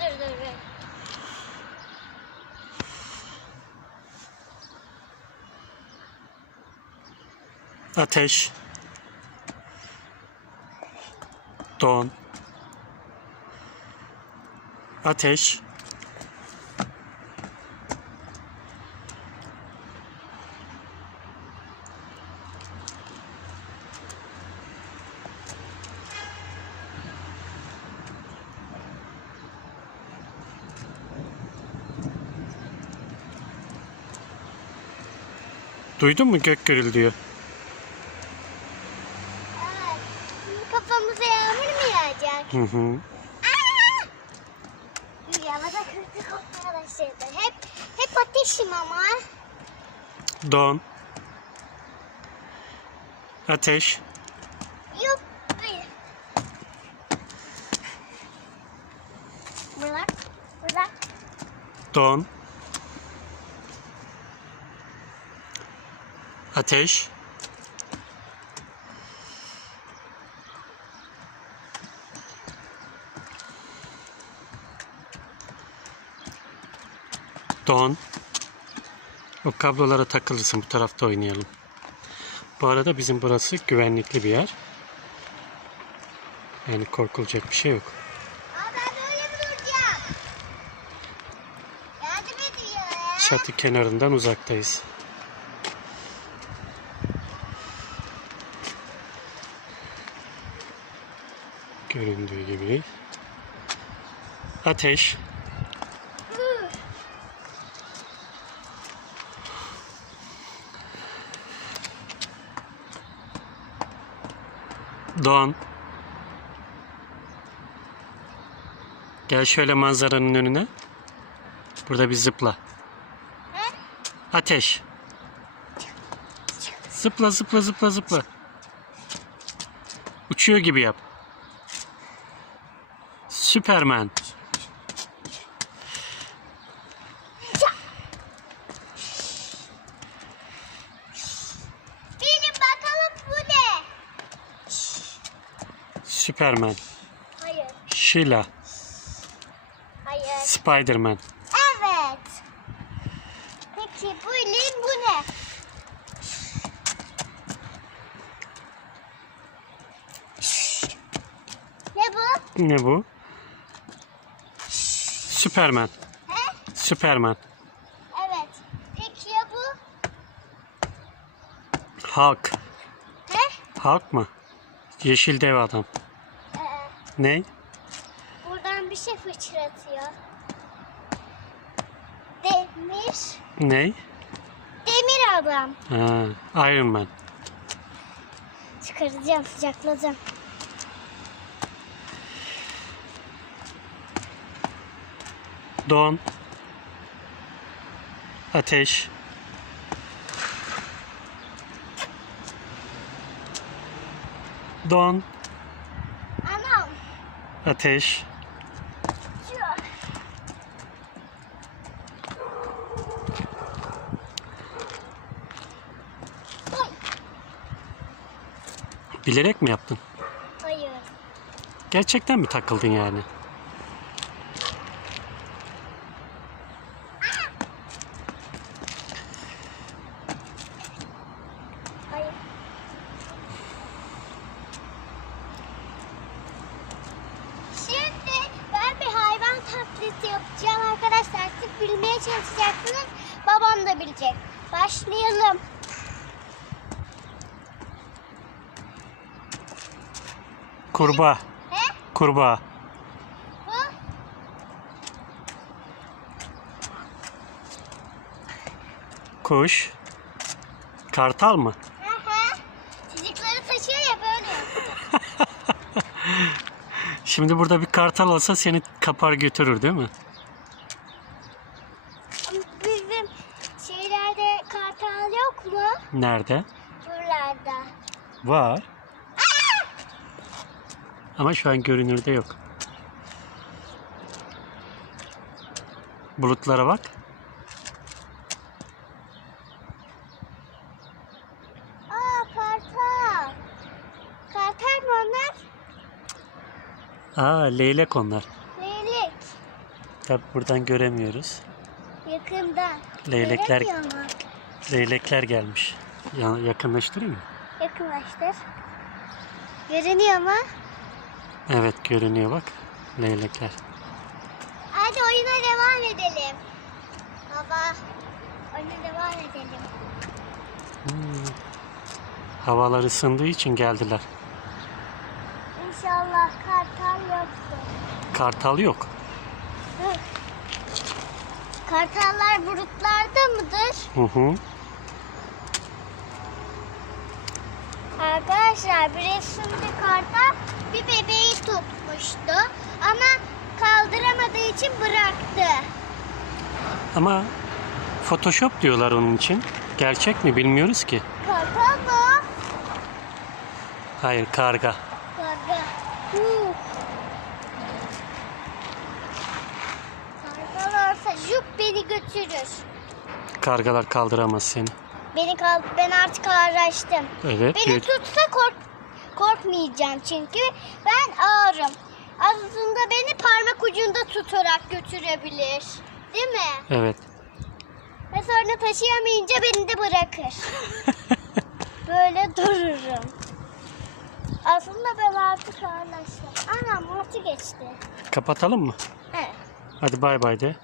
dur dur. Ateş. Don. Ateş. Duydun mu gök gürültüyor? Evet. Şimdi kafamıza yağmur mu yağacak? Hı hı. Kırtık kokmaya başladı. Hep, hep ateşim ama. Don. Ateş. Yok. Hayır. Bırak. Bırak. Don. Ateş. Don. O kablolara takılırsın bu tarafta oynayalım. Bu arada bizim burası güvenlikli bir yer. Yani korkulacak bir şey yok. Çatı kenarından uzaktayız. Göründüğü gibi. Ateş. Doğan. Gel şöyle manzaranın önüne. Burada bir zıpla. Ateş. Zıpla zıpla zıpla zıpla. Uçuyor gibi yap. Süpermen. Bilin bakalım bu ne? Süpermen. Hayır. Sheila. Hayır. Spiderman. Evet. Peki bu ilin bu ne? Ne bu? Ne bu? Süpermen. He? Süpermen. Evet. Peki ya bu? Hulk. He? Hulk mı? Yeşil dev adam. Ee, Ne? buradan bir şey fırçalatıyor. Demir. Ne? Demir adam. Ha, Iron Man. Çıkaracağım, sıcaklayacağım. Don. Ateş. Don. Anam. Ateş. Bilerek mi yaptın? Hayır. Gerçekten mi takıldın yani? Hayır. Şimdi ben bir hayvan taklidi yapacağım arkadaşlar. Siz bilmeye çalışacaksınız. Babam da bilecek. Başlayalım. Kurbağa. He? Kurbağa. Bu? Kuş. Kartal mı? Çocukları taşıyor ya böyle. Şimdi burada bir kartal olsa seni kapar götürür değil mi? Ama Bizim şeylerde kartal yok mu? Nerede? Buralarda. Var. Ama şu an görünürde yok. Bulutlara bak. Aa kartal. Kartal mı onlar? Aa leylek onlar. Leylek. Tabi buradan göremiyoruz. Yakından. Leylekler leylekler gelmiş. Ya, yakınlaştırayım mı? Yakınlaştır. Görünüyor mu? Evet görünüyor bak. Leylekler. Hadi oyuna devam edelim. Baba. Oyuna devam edelim. Hmm. Havalar ısındığı için geldiler. İnşallah kartal yoktur. Kartal yok. Hı. Kartallar bulutlarda mıdır? Hı hı. Arkadaşlar bir resimde kartal bir bebeği tutmuştu. Ama kaldıramadığı için bıraktı. Ama Photoshop diyorlar onun için. Gerçek mi bilmiyoruz ki. Kartal mı? Hayır karga. Karga. Huh. Kartal olsa jup beni götürür. Kargalar kaldıramaz seni. Beni kal ben artık ağırlaştım. Evet. Beni bir- tutsa kork korkmayacağım çünkü ben ağırım. Aslında beni parmak ucunda tutarak götürebilir. Değil mi? Evet. Ve sonra taşıyamayınca beni de bırakır. Böyle dururum. Aslında ben artık ağırlaştım. Anam altı geçti. Kapatalım mı? Evet. Hadi bay bay de.